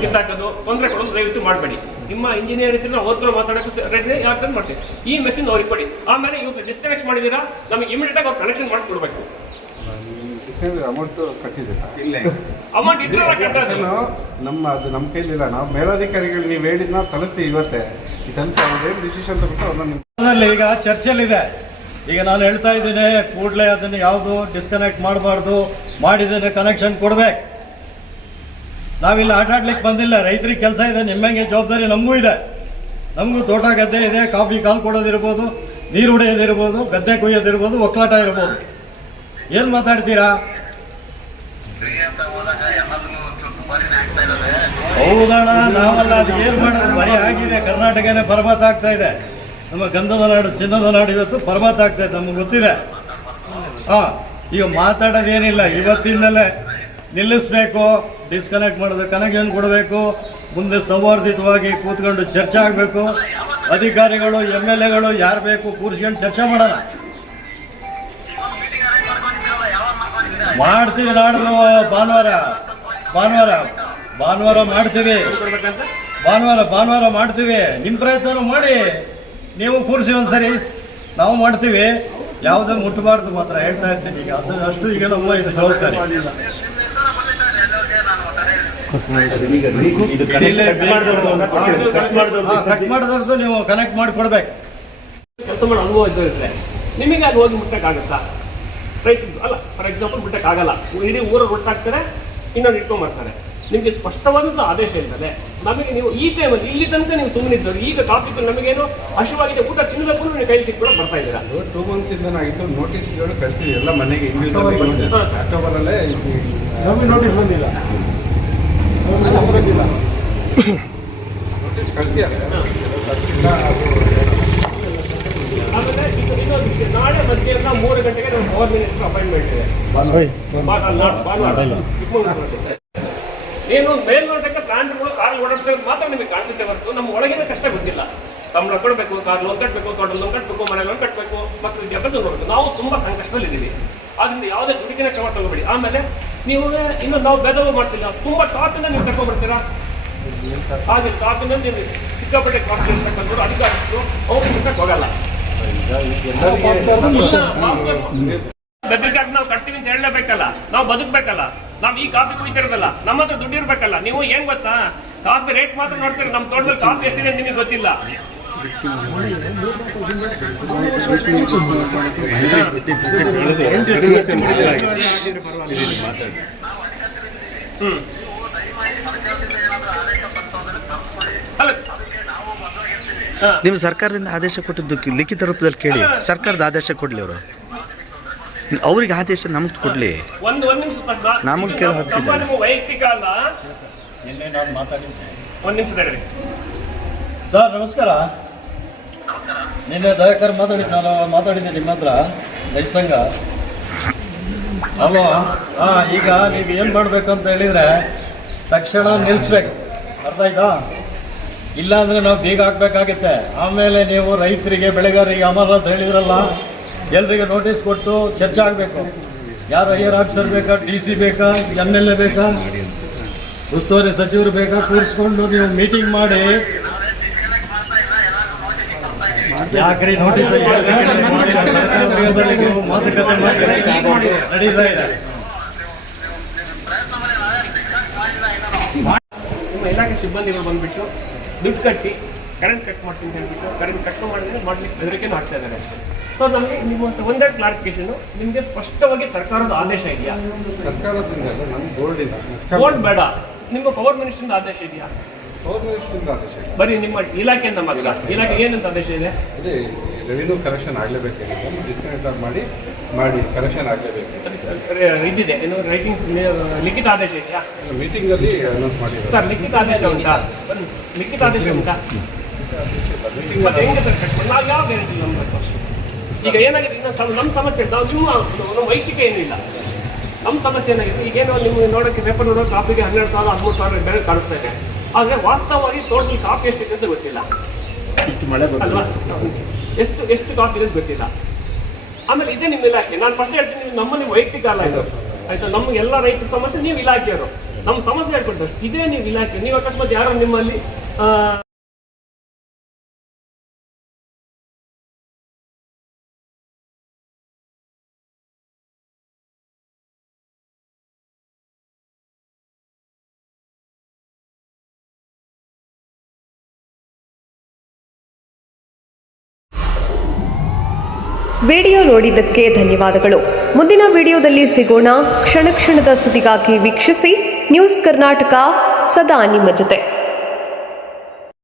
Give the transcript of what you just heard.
ಕಿತ್ತಾಕೋದು ತೊಂದರೆ ಕೊಡೋದು ದಯವಿಟ್ಟು ಮಾಡಬೇಡಿ. ನಿಮ್ಮ ಇಂಜಿನಿಯರ್ ಇದ್ರೆ ನಾವು ಓದ್ಕೊಂಡು ಮಾತಾಡೋಕೆ ಯಾಕೆ ಮಾಡ್ತೀವಿ. ಈ ಮೆಷಿನ್ ಅವ್ರಿಗೆ ಕೊಡಿ. ಆಮೇಲೆ ಇವ್ರು ಡಿಸ್ಕನೆಕ್ಟ್ ಮಾಡಿದ್ದೀರಾ, ನಮಗೆ ಇಮಿಡಿಯೇಟ್ ಆಗಿ ಅವ್ರು ಕನೆಕ್ಷನ್ ಮಾಡಿಸ್ಕೊಡ್ಬೇಕು. ಅಮೌಂಟ್ ಕಟ್ಟಿದ್ದೀರಾ? ಅಮೌಂಟ್ ಇದ್ರೆ ನಮ್ಮ ಕೈಲಿಲ್ಲ. ನಾವು ಮೇಲಾಧಿಕಾರಿಗಳು ನೀವು ಹೇಳಿದ್ ನಾವು ತಲುಪ್ತೀವಿ. ಇವತ್ತೇ ಈ ತಲುಪಿ ಅವ್ರೇನು ಡಿಸಿಷನ್ ತಗೊಂಡು ಅವ್ರನ್ನ ಈಗ ಚರ್ಚೆಯಲ್ಲಿದೆ. ಈಗ ನಾನು ಹೇಳ್ತಾ ಇದ್ದೀನಿ, ಕೂಡಲೇ ಅದನ್ನು ಯಾವುದು ಡಿಸ್ಕನೆಕ್ಟ್ ಮಾಡಬಾರ್ದು, ಮಾಡಿದ್ದೇನೆ ಕನೆಕ್ಷನ್ ಕೊಡ್ಬೇಕು. ನಾವಿಲ್ಲಿ ಆಟ ಆಡ್ಲಿಕ್ಕೆ ಬಂದಿಲ್ಲ. ರೈತರಿಗೆ ಕೆಲಸ ಇದೆ, ನಿಮ್ಮಂಗೆ ಜವಾಬ್ದಾರಿ ನಮಗೂ ಇದೆ. ನಮಗೂ ತೋಟ ಗದ್ದೆ ಇದೆ, ಕಾಫಿ ಕಾಲು ಕೊಡೋದಿರ್ಬೋದು, ನೀರು ಹೊಡೆಯೋದಿರ್ಬೋದು, ಗದ್ದೆ ಕೊಯ್ಯೋದಿರ್ಬೋದು, ಒಕ್ಕಲಾಟ ಇರ್ಬೋದು. ಏನು ಮಾತಾಡ್ತೀರಾ? ಹೌದಣ್ಣ, ನಾವಲ್ಲ. ಅದು ಏನು ಮಾಡೋದು, ಬರೀ ಆಗಿದೆ. ಕರ್ನಾಟಕನೇ ಪರ್ವತ ಆಗ್ತಾ ಇದೆ. ನಮ್ಮ ಗಂಧದ ನಾಡು, ಚಿನ್ನದ ನಾಡು ಇವತ್ತು ಪರ್ವತ ಆಗ್ತಾ ಇದೆ, ನಮಗೆ ಗೊತ್ತಿದೆ. ಈಗ ಮಾತಾಡೋದೇನಿಲ್ಲ. ಇವತ್ತಿಂದಲೇ ನಿಲ್ಲಿಸಬೇಕು, ಡಿಸ್ಕನೆಕ್ಟ್ ಮಾಡೋದು, ಕನೆಕ್ಷನ್ ಕೊಡಬೇಕು. ಮುಂದೆ ಸೌಹಾರ್ದಿತವಾಗಿ ಕೂತ್ಕೊಂಡು ಚರ್ಚೆ ಆಗಬೇಕು. ಅಧಿಕಾರಿಗಳು, MLAಗಳು ಯಾರು ಬೇಕು ಕೂರಿಸ್ಕೊಂಡು ಚರ್ಚೆ ಮಾಡೋಣ. ಮಾಡ್ತೀವಿ. ನಾಡ್ದು ಭಾನುವಾರ ಮಾಡ್ತೀವಿ. ಭಾನುವಾರ ಮಾಡ್ತೀವಿ. ನಿಮ್ಮ ಪ್ರಯತ್ನ ಮಾಡಿ, ನೀವು ಕೂರಿಸಿ ಒಂದ್ಸರಿ, ನಾವು ಮಾಡ್ತೀವಿ. ಯಾವುದೇ ಮುಟ್ಟಬಾರ್ದು ಮಾತ್ರ ಹೇಳ್ತಾ ಇರ್ತೀನಿ. ಈಗ ಅಷ್ಟು ಈಗ ನಮ್ಮ ಇದು ಜವಾಬ್ದಾರಿ. ಕಟ್ ಮಾಡಿದವ್ರದ್ದು ನೀವು ಕನೆಕ್ಟ್ ಮಾಡಿಕೊಡ್ಬೇಕು. ಕೆಲಸ ಮಾಡೋ ಅನುಭವ ಇದ್ರೆ ನಿಮಗೆ ಅದು ಹೋಗಿ ಮುಟ್ಟಕ್ಕಾಗತ್ತಾ? ರೈತರು ಅಲ್ಲ, ಫಾರ್ ಎಕ್ಸಾಂಪಲ್ ಮುಟ್ಟಕ್ಕಾಗಲ್ಲ. ಇಡೀ ಊರ ರೊಟ್ಟಾಗ್ತಾರೆ, ಇನ್ನೊಂದು ಇಟ್ಕೊಂಡ್ಬರ್ತಾರೆ. ನಿಮಗೆ ಸ್ಪಷ್ಟವಾದಂಥ ಆದೇಶ ಇರ್ತದೆ. ನಮಗೆ ನೀವು ಈ ಟೈಮಲ್ಲಿ ಇಲ್ಲಿ ತನಕ ನೀವು ಸುಮ್ಮನೆ ಇದ್ದರು. ಈಗ ಕಾಫಿ ನಮಗೇನು ಹಸಿವಾಗಿದೆ, ಊಟ ತಿನ್ನಬೇಕು, ನೀವು ಕೈ ತಿಕ್ಕೊಂಡು ಬರ್ತಾ ಇದ್ದೀರಾ. 2 months ಇಂದ ಆಯಿತು. ನೋಟಿಸ್ಗಳು ಕಳಿಸಿದ್ವಿ ಎಲ್ಲ ಮನೆಗೆ. ಅಕ್ಟೋಬರಲ್ಲೇ ನೋಟಿಸ್ ಬಂದಿಲ್ಲ. ನೋಟಿಸ್ ಕಳಿಸಿ. ಆಮೇಲೆ ಇನ್ನೊಂದು ವಿಷಯ, ನಾಳೆ ಮಧ್ಯಾಹ್ನ 3 ಗಂಟೆಗೆ ನಮ್ಮ ಪವರ್ ಮಿನಿಸ್ಟರ್ ಅಪಾಯಿಂಟ್ಮೆಂಟ್ ಇದೆ. ಏನು ಮೇಲ್ನೋಟಕ್ಕೆ ಪ್ಲಾಂಟ್ಗಳು ಕಾರ್ ಓಡಾಡ್ತಾ ಮಾತ್ರ ನಿಮಗೆ ಕಾಣಿಸುತ್ತೆ ಹೊರತು ನಮ್ಮ ಒಳಗಿನ ಕಷ್ಟ ಗೊತ್ತಿಲ್ಲ. ಸಂಬಳ ಕೊಡಬೇಕು, ಕಾರ್ ಲೋನ್ ಕಟ್ಟಬೇಕು, ತೋಟದ ಲೋನ್ ಕಟ್ಟಬೇಕು, ಮನೆ ಲೋನ್ ಕಟ್ಟಬೇಕು, ಮತ್ತು ವಿದ್ಯಾಭ್ಯಾಸ ನೋಡಬೇಕು. ನಾವು ತುಂಬ ಸಂಕಷ್ಟದಲ್ಲಿದ್ದೀವಿ. ಆದ್ದರಿಂದ ಯಾವುದೇ ದುಡುಕಿನ ಕ್ರಮ ತಗೋಬೇಡಿ. ಆಮೇಲೆ ನೀವು ಇನ್ನೊಂದು ನಾವು ಬೆದವು ಮಾಡ್ತಿಲ್ಲ, ತುಂಬ ಟಾಪಿಂದ ನೀವು ತಗೊಂಡ್ಬರ್ತೀರಾ. ಹಾಗೆ ಟಾಪಿಂದ ನೀವು ಸಿಕ್ಕಾಪಟ್ಟೆ ಕಾಸ್ಟ್ ಇರ್ತಕ್ಕಂಥವ್ರು ಅಧಿಕಾರಿಗಳು ಅವ್ರು ಮುಟ್ಟಕ್ಕೆ ಹೋಗಲ್ಲ. ಬೆದರಿಕೆ ನಾವು ಕಟ್ತೀವಿ ಅಂತ ಹೇಳಲೇಬೇಕಲ್ಲ, ನಾವು ಬದುಕಬೇಕಲ್ಲ. ನಾವು ಈ ಕಾಫಿ ಕುಡಿತಿರೋದಲ್ಲ, ನಮ್ಮ ಹತ್ರ ದುಡ್ಡು ಇರ್ಬೇಕಲ್ಲ. ನೀವು ಏನ್ ಗೊತ್ತಾ, ಕಾಫಿ ರೇಟ್ ಮಾತ್ರ ನೋಡ್ತೀರಿ, ನಮ್ಮ ತೋಟದಲ್ಲಿ ಕಾಫಿ ಎಷ್ಟಿದೆ ಅಂತ ನಿಮಗೆ ಗೊತ್ತಿಲ್ಲ. ನಿಮ್ಮ ಸರ್ಕಾರದಿಂದ ಆದೇಶ ಕೊಟ್ಟಿದ್ದು ಲಿಖಿತ ರೂಪದಲ್ಲಿ ಕೇಳಿ. ಸರ್ಕಾರದ ಆದೇಶ ಕೊಡ್ಲಿ, ಅವರು ಅವ್ರಿಗೆ ಆದೇಶ ನಮ್ಗೆ ಕೊಡ್ಲಿ. ಒಂದು ನಿಮಿಷ ನಮಗೆ ಕೇಳಿ ಹಾಕ್ತಿದ್ದಾರೆ. ವೈಯಕ್ತಿಕ ಅಲ್ಲ, ಒಂದು ನಿಮಿಷ ತಗೊಳ್ಳಿ. ಸರ್ ನಮಸ್ಕಾರ. ನಿನ್ನೆ ದಯಾಕರ್ ನಾನು ಮಾತಾಡಿದ್ದೆ ನಿಮ್ಮ ಹತ್ರ, ರೈತ ಸಂಘ ಅಲ್ವಾ? ಈಗ ನೀವು ಏನು ಮಾಡಬೇಕಂತ ಹೇಳಿದರೆ ತಕ್ಷಣ ನಿಲ್ಲಿಸ್ಬೇಕು. ಅರ್ಥ ಆಯ್ತಾ? ಇಲ್ಲಾಂದರೆ ನಾವು ಬೀಗ ಹಾಕಬೇಕಾಗುತ್ತೆ. ಆಮೇಲೆ ನೀವು ರೈತರಿಗೆ, ಬೆಳೆಗಾರರಿಗೆ ಅಮರ ಅಂತ ಹೇಳಿದ್ರಲ್ಲ, ಎಲ್ರಿಗೆ ನೋಟಿಸ್ ಕೊಟ್ಟು ಚರ್ಚೆ ಆಗಬೇಕು. ಯಾರು ಹೈಯರ್ ಆಫೀಸರ್ ಬೇಕಾ, DC ಬೇಕಾ, MLA ಬೇಕಾ, ಉಸ್ತುವಾರಿ ಸಚಿವರು ಬೇಕಾ, ಕೂರಿಸ್ಕೊಂಡು ನೀವು ಮೀಟಿಂಗ್ ಮಾಡಿ. ಯಾಕ್ರಿ ನೋಟಿಸ್ ನೀವು ಮಾತುಕತೆ ಮಾಡಿ ನಡೀತಾ ಇದೆ. ನಿಮ್ಮ ಇಲಾಖೆ ಸಿಬ್ಬಂದಿಗಳು ಬಂದ್ಬಿಟ್ಟು ದುಡ್ಡು ಕಟ್ಟಿ ಕರೆಂಟ್ ಕಟ್ ಮಾಡ್ತೀನಿ ಅಂತ ಹೇಳ್ಬಿಟ್ಟು ಕರೆಂಟ್ ಕಟ್ ಮಾಡಿದ್ರೆ ಮಾಡ್ಲಿಕ್ಕೆ ಬೆದರಿಕೆನೂ ಆಗ್ತಾ ಇದ್ದಾರೆ. ಸೊ ನಮಗೆ ನಿಮ್ಮ ಒಂದೇ ಕ್ಲಾರಿಫಿಕೇಶನ್, ನಿಮಗೆ ಸ್ಪಷ್ಟವಾಗಿ ಸರ್ಕಾರದ ಆದೇಶ ಇದೆಯಾ? ಸರ್ಕಾರದಿಂದ ನಮ್ಗೆ ಬೋರ್ಡ್ ಬೇಡ, ನಿಮ್ಮ ಪವರ್ ಮಿನಿಸ್ಟರ್ ಆದೇಶ ಇದೆಯಾ? ಪವರ್ ಮಿನಿಸ್ಟರ್ ಆದೇಶ ಬರೀ ನಿಮ್ಮ ಇಲಾಖೆಯಿಂದ ಮಾತ್ರ. ಇಲಾಖೆ ಏನಂತ ಆದೇಶ ಇದೆ? ಅದೇ ರೆವಿನ್ಯೂ ಕಲೆಕ್ಷನ್ ಆಗಲೇಬೇಕು, ಡಿಸ್ಕನೆಕ್ಟ್ ಮಾಡಿ ಕಲೆಕ್ಷನ್ ಆಗಲೇಬೇಕು. ಇದಿದೆ ಏನು ರೈಟಿಂಗ್ ಲಿಖಿತ ಆದೇಶ ಇದೆಯಾ? ಮೀಟಿಂಗಲ್ಲಿ ಅನೌನ್ಸ್ ಮಾಡಿದ್ದಾರೆ ಸರ್. ಲಿಖಿತ ಆದೇಶ ಉಂಟಾ? ಲಿಖಿತ ಆದೇಶ ಉಂಟಾ? ಮತ್ತೆ ಹೆಂಗೆ ಸರ್ ಕಟ್ ಮಾಡಿ? ನಾವು ಯಾವ ಗ್ಯಾರಂಟಿ ನಮ್ಗೆ ಈಗ ಏನಾಗಿದೆ ನಮ್ಮ ಸಮಸ್ಯೆ ನಾವು ನಮ್ಮ ವೈಯಕ್ತಿಕ ಏನಿಲ್ಲ. ನಮ್ಮ ಸಮಸ್ಯೆ ಏನಾಗಿದೆ ಈಗೇನೋ ನಿಮ್ಗೆ ನೋಡೋಕ್ಕೆ ಪೇಪರ್ ನೋಡೋ ಕಾಪಿಗೆ 12,000 13,000 ಬೆಲೆ ಕಾಣಿಸ್ತಾ ಇದೆ. ಆದರೆ ವಾಸ್ತವವಾಗಿ ಟೋಟಲ್ ಕಾಪಿ ಎಷ್ಟಿದೆ ಅಂತ ಗೊತ್ತಿಲ್ಲ ಅಲ್ವಾ? ಎಷ್ಟು ಕಾಪಿ ಇದೆ ಗೊತ್ತಿಲ್ಲ. ಆಮೇಲೆ ಇದೇ ನಿಮ್ಮ ಇಲಾಖೆ. ನಾನು ಫಸ್ಟ್ ಹೇಳ್ತೀನಿ, ನಮ್ಮಲ್ಲಿ ವೈಯಕ್ತಿಕ ಅಲ್ಲ ಇದು ಆಯ್ತಾ. ನಮ್ಗೆ ಎಲ್ಲ ರೈತರ ಸಮಸ್ಯೆ ನೀವು ಇಲಾಖೆಯವರು, ನಮ್ಮ ಸಮಸ್ಯೆ ಹೇಳ್ಕೊಡ್ತಾರೆ. ಇದೇ ನೀವು ಇಲಾಖೆ. ನೀವು ಅಕಸ್ಮಾತ್ ಯಾರೋ ನಿಮ್ಮಲ್ಲಿ ವಿಡಿಯೋ ನೋಡಿದ್ದಕ್ಕೆ ಧನ್ಯವಾದಗಳು. ಮುಂದಿನ ವಿಡಿಯೋದಲ್ಲಿ ಸಿಗೋಣ. ಕ್ಷಣ ಕ್ಷಣದ ಸುದ್ದಿಗಾಗಿ ವೀಕ್ಷಿಸಿ ನ್ಯೂಸ್ ಕರ್ನಾಟಕ, ಸದಾ ನಿಮ್ಮ ಜೊತೆ.